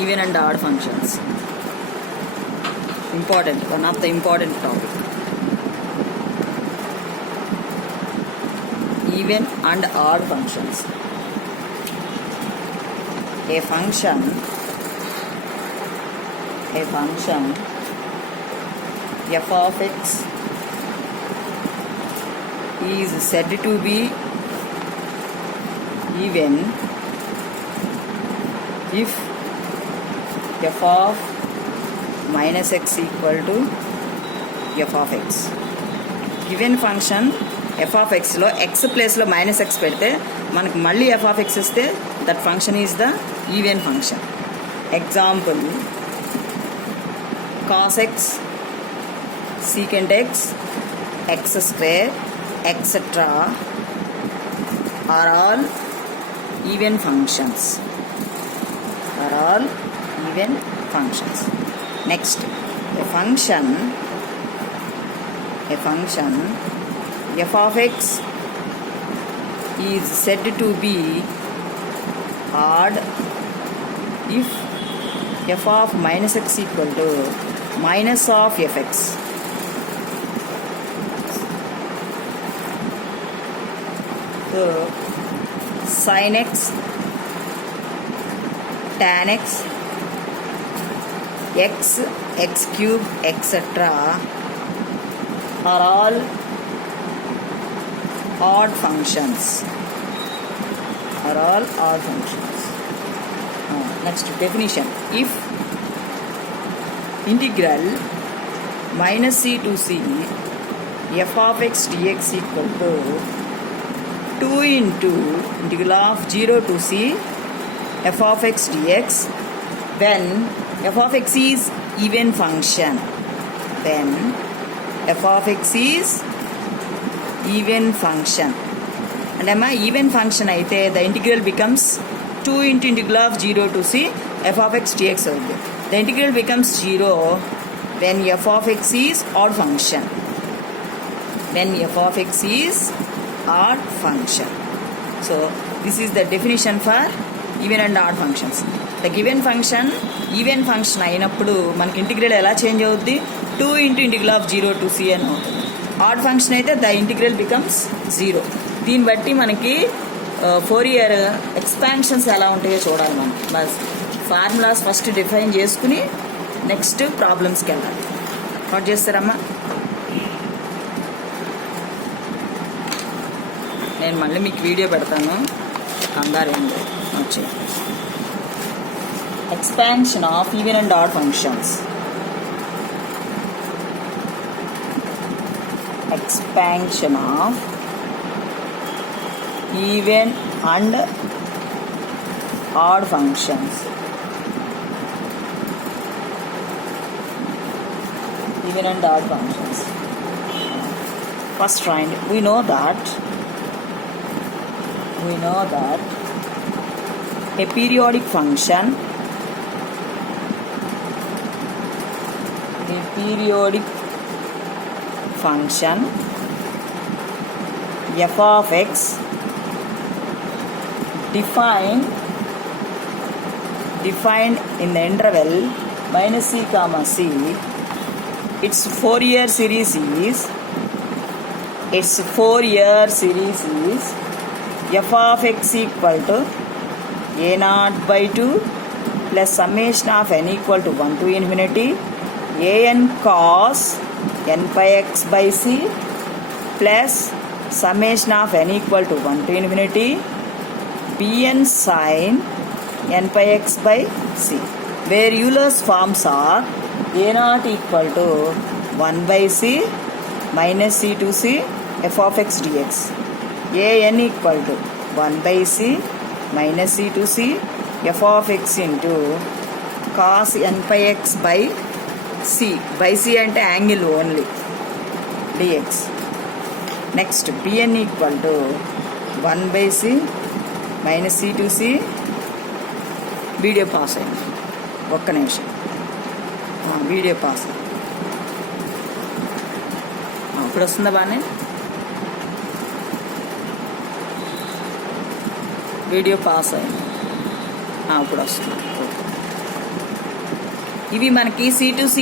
even and odd functions. Important, one of the important topic. Even and odd functions. A function f of x is said to be even if f of minus x equal to f of x. Given function f of x లో x place లో minus x పెడితే మనకు మళ్ళీ f of x ఇస్తే that function is the even function. Example cos x, secant x, x square, etc. are all even functions. Next, a function f of x is said to be odd if f of minus x equal to minus of fx. So sin x, tan x, x cube, etc. are all odd functions. Next definition. If integral minus c to c f of x dx equal to 2 into integral of 0 to c f of x dx, when f of x is even function, and even function అయితే the integral becomes 2 into integral of 0 to c f of x dx అవుతుంది. The integral becomes 0 when f of x is odd function. So this is the definition for even and odd functions. The given function even function అయినప్పుడు మనకి ఇంటిగ్రల్ ఎలా చేంజ్ అవుద్ది? 2 into integral of 0 to c అని అవుతుంది. Add function అయితే the integral becomes 0. దీన్ని బట్టి మనకి ఫోరియర్ ఎక్స్పాన్షన్స్ ఎలా ఉంటాయో చూడాలి. మనం ఫార్ములాస్ ఫస్ట్ డిఫైన్ చేసుకుని నెక్స్ట్ ప్రాబ్లమ్స్కి వెళ్ళాలి. నోట్ చేస్తారమ్మా? నేను మళ్ళీ మీకు వీడియో పెడతాను, కంగారు ఏం లేదు. వచ్చే expansion of even and odd functions. Expansion of even and odd functions. First find, we know that a periodic function f of x defined in the interval minus c comma c, its Fourier series is f of x equal to a0 by 2 plus summation of n equal to 1 to infinity an cos n pi x by c plus summation of n equal to 1 to infinity bn sin n pi x by c, where Euler's forms are a0 equal to 1 by c minus c to c f of x dx, an equal to 1 by c minus c to c f of x into cos n pi x by c. By c ante angle only dx. Next bn equal to 1 by c minus c to c. Video pass అయింది, ఒక్క నిమిషం. Video pass ఇప్పుడు వస్తుందా? బాగానే video pass అయింది, ఇప్పుడు వస్తుంది. ఇవి మనకి C2C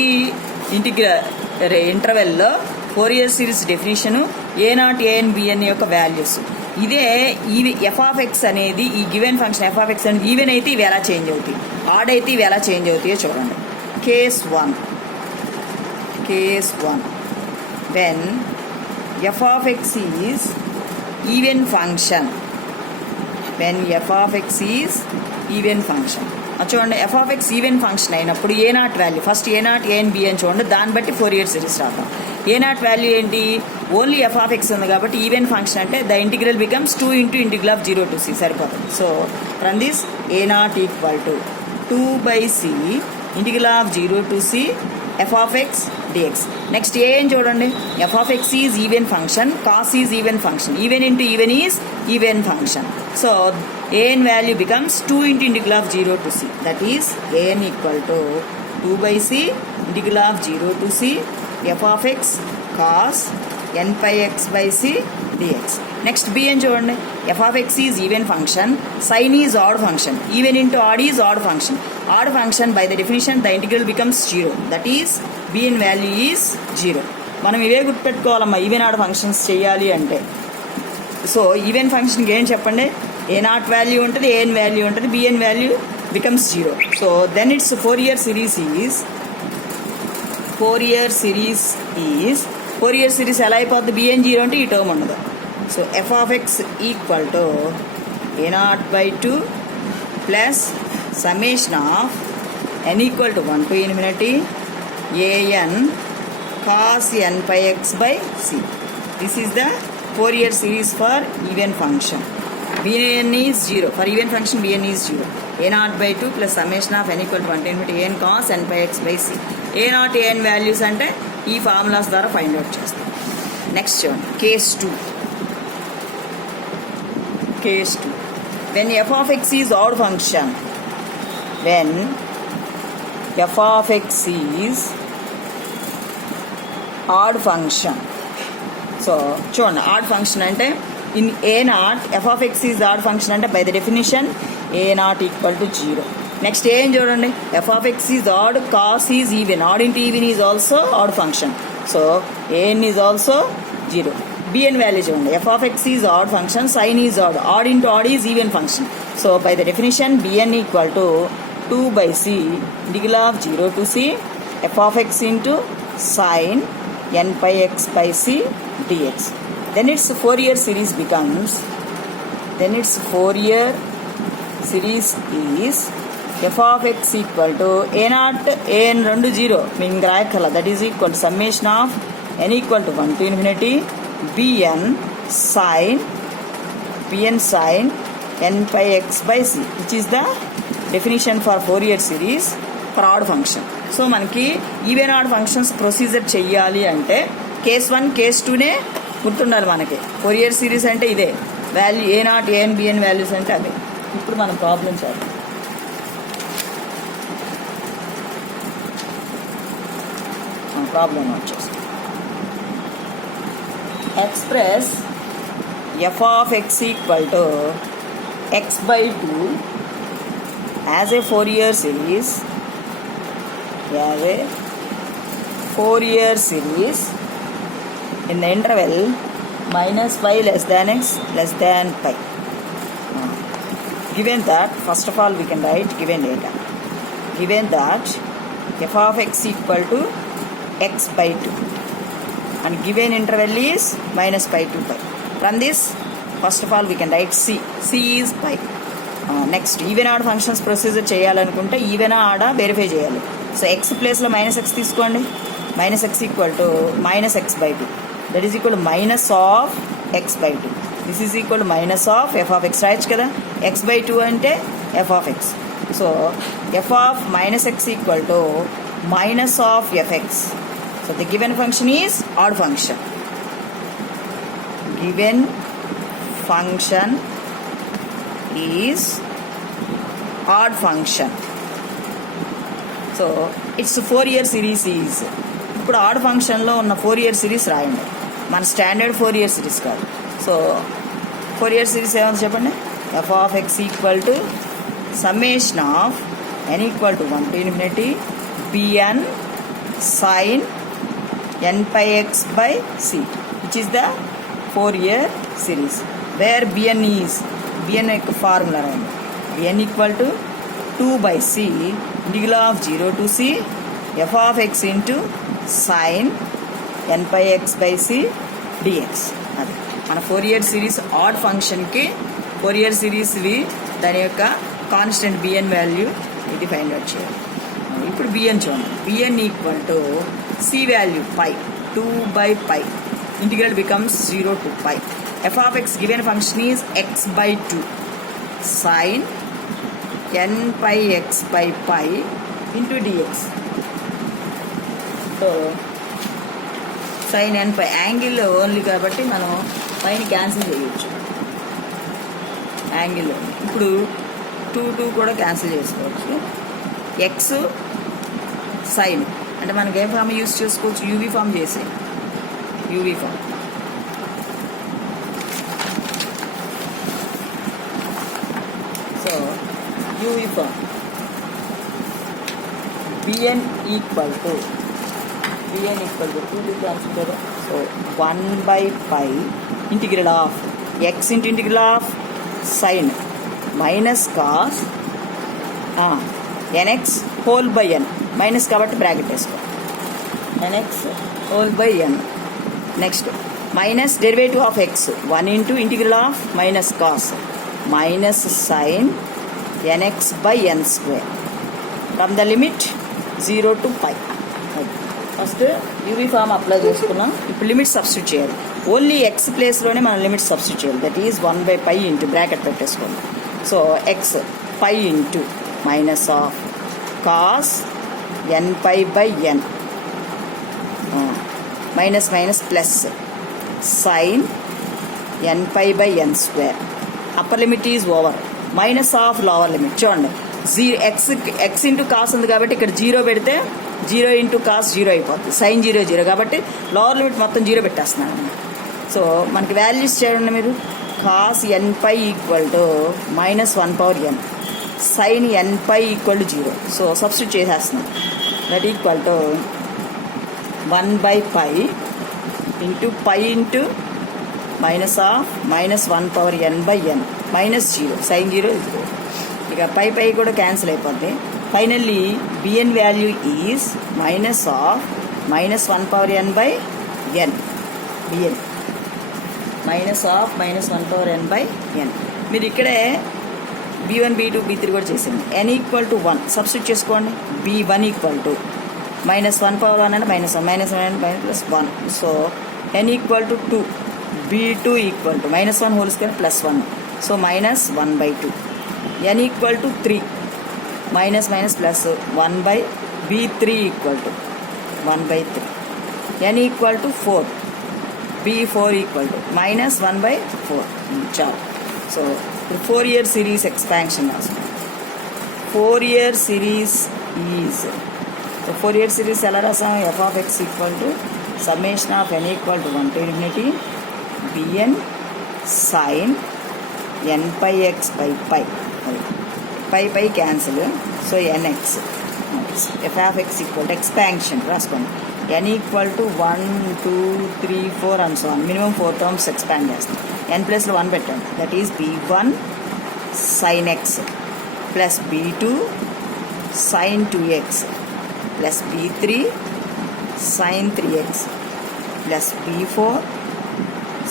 ఇంటర్వెల్లో Fourier series definition A0 AN BN యొక్క వాల్యూస్. ఇదే ఇవి f(x) అనేది ఈ గివెన్ ఫంక్షన్ f(x) అనేది ఈవెన్ అయితే ఇవి ఎలా చేంజ్ అవుతాయి, ఆడ్ అయితే ఇవి ఎలా చేంజ్ అవుతాయో చూడండి. కేస్ 1 when f(x) is even function, చూడండి f(x) ఈవెన్ ఫంక్షన్ అయినప్పుడు A0 value first A0 AN BN చూడండి, దాన్ని బట్టి ఫోరియర్ సిరీస్ రాద్దాం. A0 వాల్యూ ఏంటి, ఓన్లీ f(x) ఉంది కాబట్టి ఈవెన్ ఫంక్షన్ అంటే the integral becomes 2 × 0 to c సరిపోతుంది. So from this A0 = 2/c integral 0 to c f(x) dx. Next an చూడండి, f(x) is even function, cos is even function, even into even is even function. So an value becomes 2 × 0 to c, that is an = 2/c integral 0 to c f(x) cos n(πx/c) dx. Next bn చూడండి, f(x) is even function, sin is odd function, even into odd is odd function. Odd function by the definition the integral becomes 0, that is bn value is 0. మనం ఇవే గుర్తుపెట్టుకోవాలమ్మా even odd functions చేయాలి అంటే. So even ఫంక్షన్కి ఏం చెప్పండి, A0 value ఉంటుంది, AN value ఉంటుంది, BN value becomes 0. So then it's Fourier series ఎలా అయిపోద్ది, BN 0 అంటే ఈ టర్మ్ ఉండదు. So f(x) = A0/2 plus summation of n = 1 to AN cos n(πx/c). This is the Fourier series for even function. Bn is 0. For even function Bn is 0. A0/2 plus summation of n = 1 to AN cos n(πx/c). A0 AN values అంటే ఈ formulas ద్వారా find out చేస్తాం. Next చూడండి case 2. When f(x) is odd function, so చూడండి odd function అంటే in A0 f(x) is odd function అంటే by the definition A0 = 0. Next ఏం చూడండి, f(x) is odd, cos is even, odd into even is also odd function. So AN is also 0. BN value చూడండి, f(x) is odd function, sin is odd into odd is even function. So by the definition BN = 2/c integral 0 to c f(x) into sin n(πx/c) dx. Then its Fourier series becomes, is f(x) = A0 AN 2 0 మేము రాయక్కర్లా, that is equal summation of n = 1 to BN sin n(πx/c), which is the definition for Fourier series for odd function. So మనకి even odd functions procedure చెయ్యాలి అంటే కేస్ 1 కేస్ 2నే గుర్తుండాలి మనకి. Fourier series అంటే ఇదే value, A0 AN BN values అంటే అదే. ఇప్పుడు మనం ప్రాబ్లం చేద్దాం. ప్రాబ్లం వచ్చేసి express f(x) = x/2 as a Fourier series in the interval -π x π. Given that, first of all we can write given data. Given that f(x) = x/2 and given interval is -π to π. From this, first of all we can write c is π. Next even odd functions procedure చేయాలనుకుంటే even ఆడా verify చేయాలి. So x ప్లేస్లో -x తీసుకోండి, -x = -x/2, that is equal -(x/2). This is equal -(f(x) రాయొచ్చు కదా, x/2 అంటే f(x). So f(-x) = -(fx). So the given function is odd function. Given function is odd function. So its Fourier series is. ఇప్పుడు odd ఫంక్షన్లో ఉన్న Fourier series రాయండి, మన standard Fourier series కాదు. So Fourier series ఏమని చెప్పండి, f(x) = summation of n = 1 to bn sin n pi x by c, which is the Fourier series, where bn is యొక్క ఫార్ములా రాయండి. bn equal to 2 by c integral of 0 to c f of x into sin n pi x by c dx. అది మన Fourier series odd ఫంక్షన్కి Fourier సిరీస్వి దాని యొక్క constant BN value ఇది find out చేయాలి. ఇప్పుడు బిఎన్ చూడండి. BN equal to C value pi 2 by pi integral becomes 0 to pi. f of x given function is x by 2 sin n pi x by pi into dx. So sin n pi angle only కాబట్టి మనం పైన క్యాన్సిల్ చేయొచ్చు యాంగిల్. ఇప్పుడు 2 కూడా క్యాన్సిల్ చేసుకోవచ్చు. X sine అంటే మనకి ఏ ఫామ్ యూజ్ చేసుకోవచ్చు, యూవీ ఫామ్ చేసి UV form. So UV form bn equal to 2 cancel కదా. So 1 by pi integral of x into integral of sine minus cos nx whole by n, minus కాబట్టి bracket వేసుకో, nx whole by n. Next minus derivative of x 1 into integral of minus cos minus sine nx by n square from the limit 0 to pi. First UV form apply చేసుకున్నాం. ఇప్పుడు limit substitute చేయాలి. Only x ప్లేస్లోనే మనం limit substitute చేయాలి. That is 1 by pi into bracket పెట్టేసుకోండి. So x pi into minus of cos N pi by n minus minus plus sine N pi by n square. Upper limit is over, minus of lower limit. చూడండి, x into cos ఉంది కాబట్టి ఇక్కడ 0 పెడితే 0 into cos 0 అయిపోతుంది. సైన్ 0 కాబట్టి lower limit మొత్తం 0 పెట్టేస్తున్నాను. సో మనకి వాల్యూస్ చేయండి మీరు. Cos N pi equal to minus 1 power n, sine N pi equal to 0. So substitute చేసేస్తున్నాం. That equal to 1 by pi into pi into minus of minus 1 power n by n minus 0, sine 0 ఇక pi కూడా cancel అయిపోద్ది. Finally bn value is minus of minus 1 power n by n. Bn minus of minus 1 power n by n. మీరు ఇక్కడే b1 b2 b3 కూడా చేసింది. n equal to 1 సబ్స్టిట్యూట్ చేసుకోండి. b1 equal to minus 1 power 1 అంటే మైనస్ 1 మైనస్ 1 ప్లస్ 1. So n equal to 2, b2 equal to minus 1 whole square plus 1. So minus 1 by 2. n equal to 3, minus minus plus 1 by b3 equal to 1 by 3. n equal to 4, b4 equal to minus 1 by 4. చాలు. సో ఇప్పుడు Fourier series expansion రాస్తాం. Fourier series is Fourier series ఎలా రాసాం? F of x equal to summation of n equal to 1 to infinity bn sine N pi x by pi pi cancel. So next f of x equal to expansion రాసుకోండి. N equal to 1 2 3 4 and so one. Minimum 4 terms expand చేస్తాం. N ప్లస్లో 1 పెట్టండి. That is b1 sine x plus b2 sine 2x plus b3 sine 3x plus b4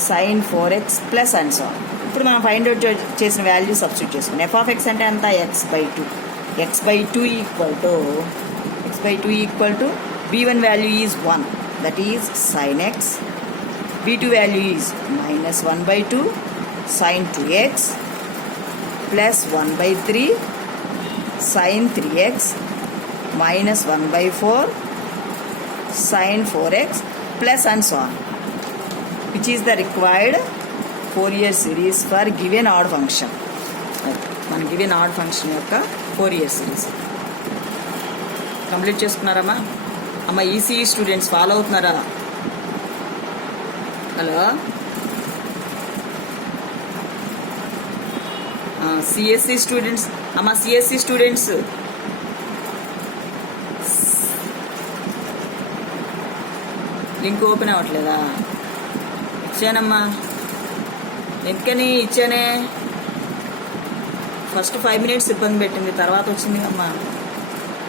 sine 4x plus and so. ఇప్పుడు మనం find out చేసిన value substitute చేసుకున్నాం. F of X అంటే ఎంత? X by 2 equal to b1 value is 1, that is sine X. b2 value is minus 1 by 2 sine 2x plus 1 by 3 sine 3x minus 1 by 4 sine 4x plus and so on, which is the required Fourier series for given odd function. మన given odd function యొక్క Fourier series complete చేసుకున్నారమ్మా? అమ్మ ECE students follow అవుతున్నారా? Hello, CSC students అమ్మ, CSC students link open అవ్వట్లేదా? ఇచ్చానమ్మా. ఎందుకని ఇచ్చానే? ఫస్ట్ 5 minutes ఇబ్బంది పెట్టింది, తర్వాత వచ్చింది అమ్మా.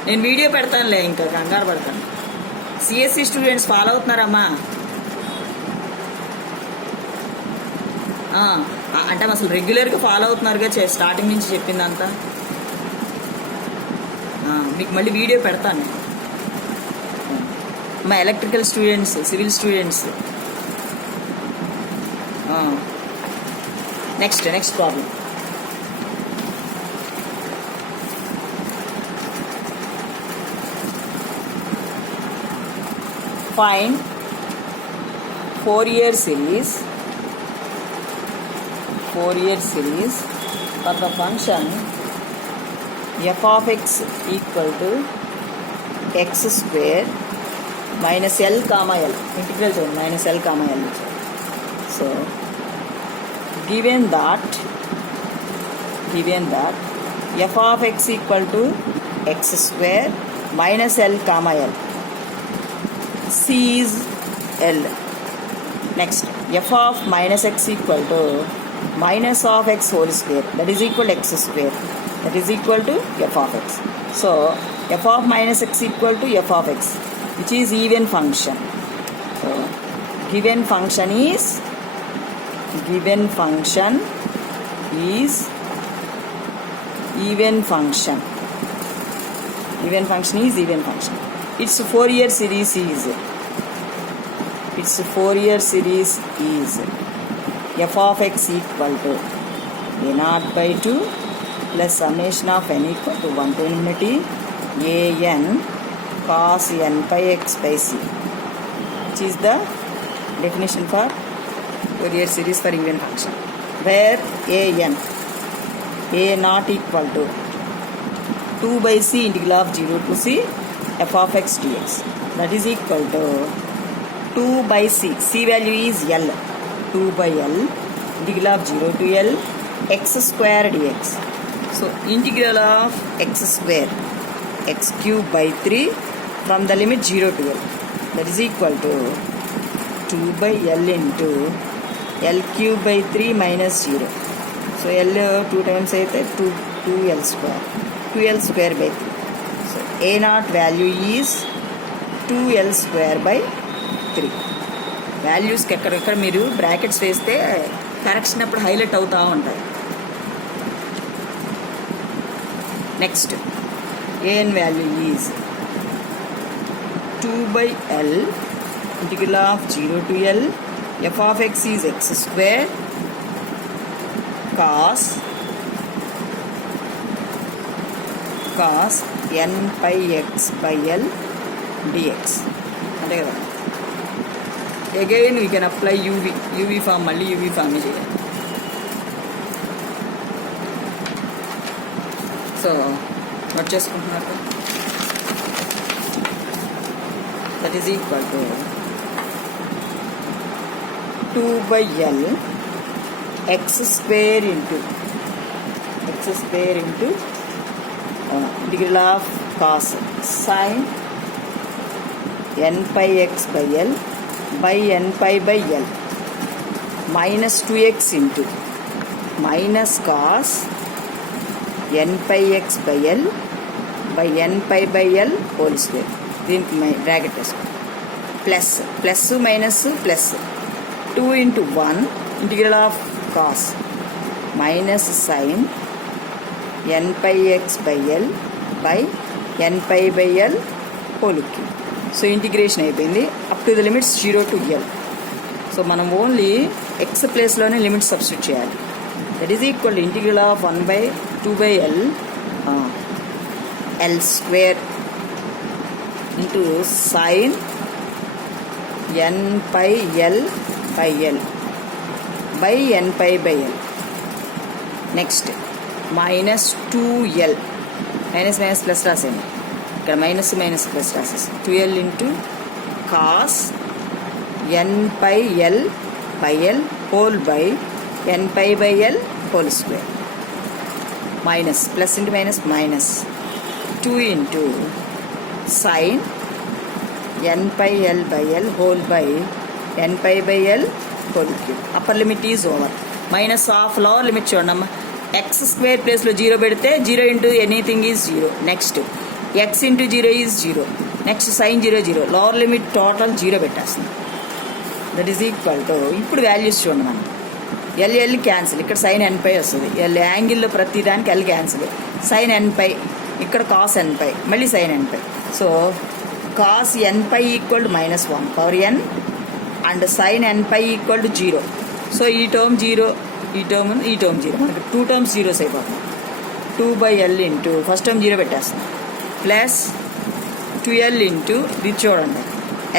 నేను వీడియో పెడతానులే, ఇంకా కంగారు పడతాను. సిఎస్సి స్టూడెంట్స్ ఫాలో అవుతున్నారమ్మా? అంటే అసలు రెగ్యులర్గా ఫాలో అవుతున్నారుగా, స్టార్టింగ్ నుంచి చెప్పిందంతా. మీకు మళ్ళీ వీడియో పెడతాను. మా electrical students, civil students. Next problem. Find 4-year series for the function f of x equal to x square minus L comma L. Integral zone minus L comma L. So given that f of x equal to x square minus L comma L. C is L. Next, f of minus x equal to minus of x whole square, that is equal to x square, that is equal to f of x. So f of minus x equal to f of x, which is even function. So given function is even function. Even function is even function. Its 4-year series is f of x equal to a0 by 2 plus summation of n equal to 1 to infinity an cos n pi x by c, which is the definition for Fourier series for even function, where a0 equal to 2 by c integral of 0 to c f of x dx, that is equal to 2 by c, c value is L, 2 by L integral of 0 to L x square dx. So integral of x square x cube by 3 from the limit 0 to L, that is equal to 2 by L into L cube by 3 minus 0. So L 2 times అయితే 2L square, 2L square by 3. So a0 value is 2L square by 3. వాల్యూస్కి ఎక్కడెక్కడ మీరు బ్రాకెట్స్ వేస్తే కరెక్షన్ అప్పుడు హైలైట్ అవుతూ ఉంటాయి. Next an value is 2 by L integral of 0 to L f of x is x square cos n pi x by L dx అంతే కదా. Again we can apply UV form, మళ్ళీ యూవీ ఫామ్ చేయాలి. So note చేసుకుంటున్నారు. That is equal to 2 by L x square into integral of cos sin n pi x by L by n pi by L minus 2x into minus cos n pi x by L by n pi by L whole square. దీనికి బ్రాకెట్ వేసుకో. Plus minus plus 2 into 1 integral of cos minus sin n pi x by L by n pi by L whole cube. So integration అయిపోయింది up to the limits 0 to L. So మనం only x ప్లేస్లోనే limits substitute చేయాలి. That is equal to integral of 1 by 2 by L L square into sin n pi L by L by n pi by L. Next minus 2L minus minus plus రాసేయండి. ఇక్కడ minus minus plus రాసేసి 2L into cos n pi L by L whole by n pi by L whole square. Minus plus into minus minus 2 into sine n pi l by l whole by n pi by l whole cube. Upper limit is over. Minus of lower limit చూడమ్మా. X square ప్లేస్లో 0 పెడితే 0 into anything is 0. Next X into 0 is 0. Next sine 0 0. Lower limit total 0 పెట్టేస్తుంది. That is equal to ఇప్పుడు values చూడండి మనం. L cancel. ఇక్కడ sine ఎన్ pi వస్తుంది. L యాంగిల్లో ప్రతి దానికి ఎల్ క్యాన్సిల్. సైన్ ఎన్ పై, ఇక్కడ కాస్ ఎన్ పై, మళ్ళీ sine N pi. So cos N pi equal to -1 power N and sine N pi equal to 0. So ఈ టర్మ్ 0, ఈ టర్మ్ 0. మనకి 2 టర్మ్స్ జీరోస్ అయిపోతుంది. 2/l ఇంటూ ఫస్ట్ టర్మ్ 0 పెట్టేస్తుంది plus 2l into ఇది చూడండి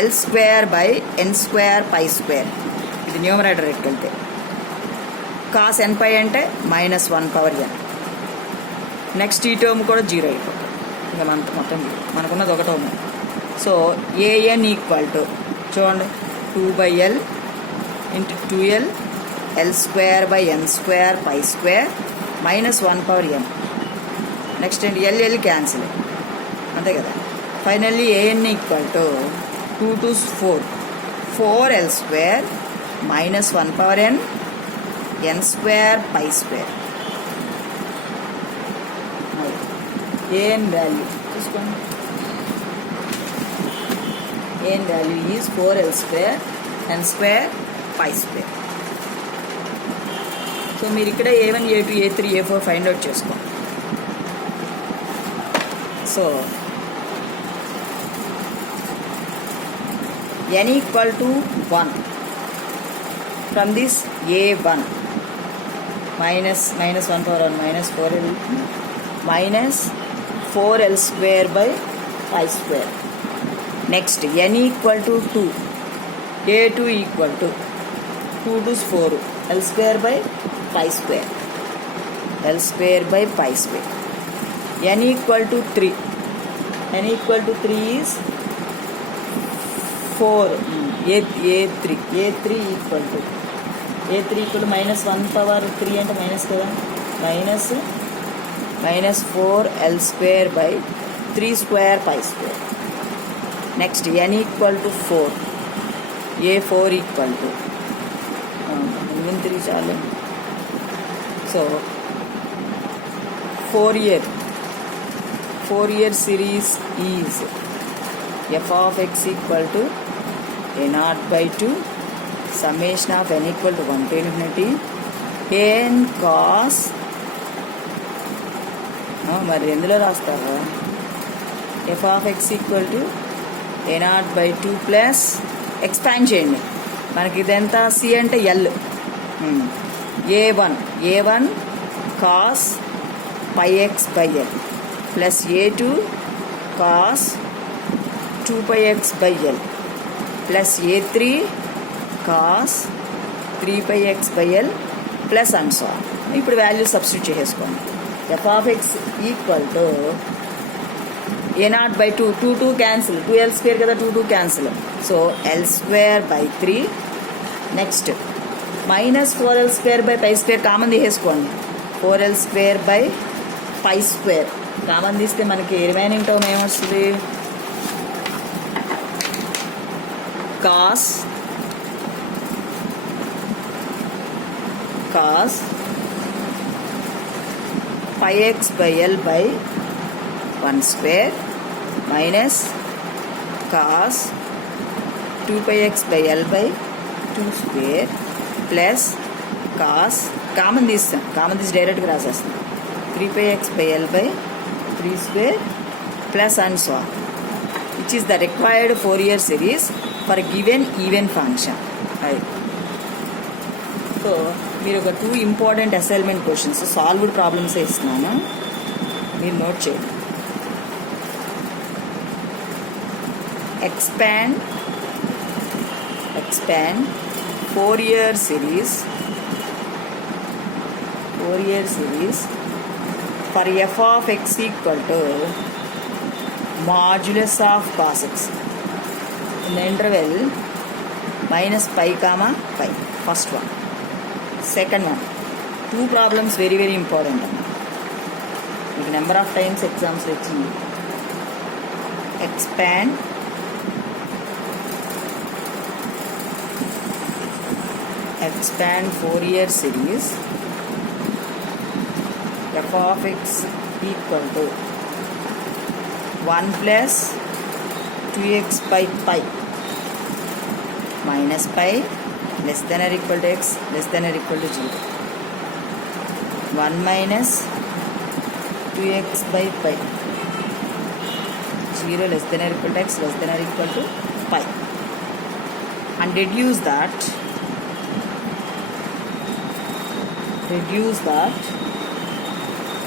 l square by n square pi square. ఇది numerator ఎట్టుకెళ్తే cos ఎన్ pi అంటే -1 పవర్ ఎన్. నెక్స్ట్ ఈ టర్మ్ కూడా 0 అయిపోతుంది. ఇంకా మొత్తం మనకున్నది ఒక term. So AN equal to చూడండి 2/l into 2l l square by n square pi square -1 power N. Next ఏంటి ఎల్ క్యాన్సిల్ అంతే కదా. Finally AN equal to 2 to 4 l square -1 power n n square pi square. An value చూసుకోండి. An value is 4l square n square pi square. So మీరు ఇక్కడ A1 A2 A3 A4 find out చేసుకోండి. So n equal to 1 from this A1 -1 power 1 -4l square by pi square. Next n equal to 2 A2 equal to 2 to 4 l square by pi square. l square by pi square. n equal to 3. n equal to 3 is 4 A3 equal to -1 power 3 అంటే minus కదా. -4l square by 3 square pi square. Next n equal to 4. A4 equal to 3 చాలు. సో 4 year series is f of x equal to a0/2 summation of n equal to 1 to infinity n cos మరి ఎందులో రాస్తారా f of x equal to a0/2 plus expand చేయండి. మనకి ఇదంతా c అంటే l. a1 cos pi x by l plus a2 cos 2 x by l plus a3 cos 3 x by l plus and so. ఇప్పుడు value substitute చేసేసుకోండి. f of x equal to a0/2 2 cancel 2l square కదా 2 cancel. So l square by 3. Next -4l square by pi square common తీసేసుకోండి. 4l square by pi square common తీస్తే మనకి remaining term ఏమొస్తుంది cos pi x by l by 1 square minus cos 2 x by l by 2 square plus cos common తీసి డైరెక్ట్గా రాసేస్తాం 3 x by l by 3 square plus and so on, which is the required Fourier series for given even function. Right. So మీరు ఒక 2 important assignment questions solved problems ఇస్తున్నాను, మీరు నోట్ చేయండి. expand Fourier series for f of x equal to modulus of cos x in the interval minus pi comma pi. First one. Second one, 2 problems very very important. The number of times exams వచ్చింది. expand expand Fourier series f of x equal to 1 plus 2x by pi minus pi less than or equal to x less than or equal to 0. 1 minus 2x by pi 0 less than or equal to x less than or equal to pi, and reduce that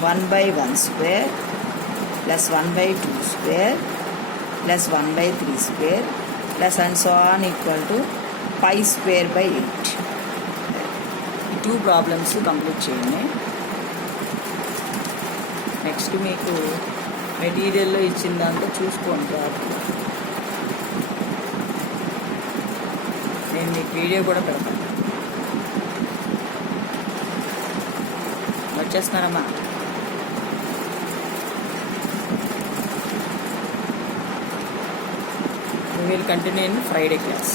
1 by 1 square plus 1 by 2 square plus 1 by 3 square plus and so on equal to pi square by 8. ఈ 2 problems complete చేయండి. నెక్స్ట్ మీకు మెటీరియల్లో ఇచ్చిన దాంట్లో చూసుకోండి. నేను మీకు వీడియో కూడా పెడతాను. వచ్చేస్తున్నారమ్మా. We will continue in Friday class.